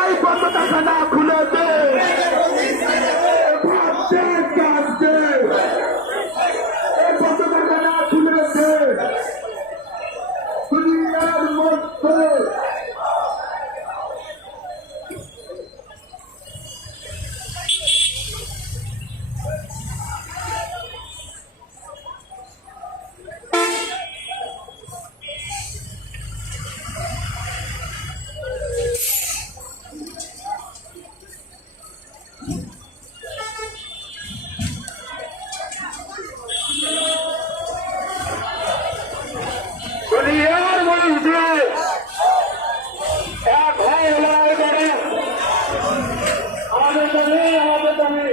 এই বন্ধ কারখানা খুলে দে বন্ধ কারখানা খুলে দে দুনিয়ার মধ্যে দুনিয়ার মধ্যে এক ভাই লড়াই করে আমাদের দাবি